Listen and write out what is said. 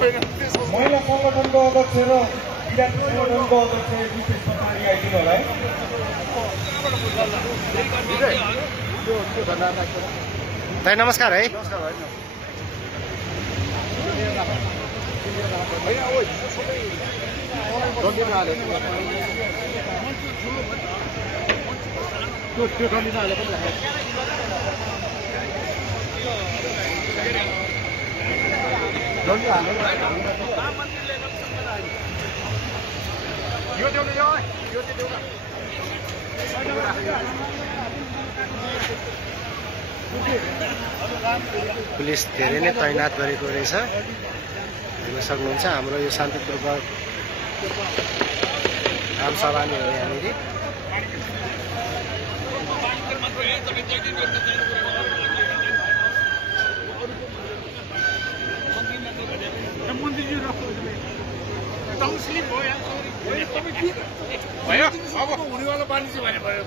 महिला संगठनको अध्यक्ष र विद्यार्थी संगठनको अध्यक्ष विशेष पछाडि आइदिनु होला है। दाइ नमस्कार है। पुलिस धेरै नै तैनात गरेको रहेछ, हेर्न सक्नुहुन्छ। हाम्रो यो शान्तिपूर्वक आमसभा नै हो यहाँनिर। भयो अब हुनेवाला पानी चाहिँ भने भयो।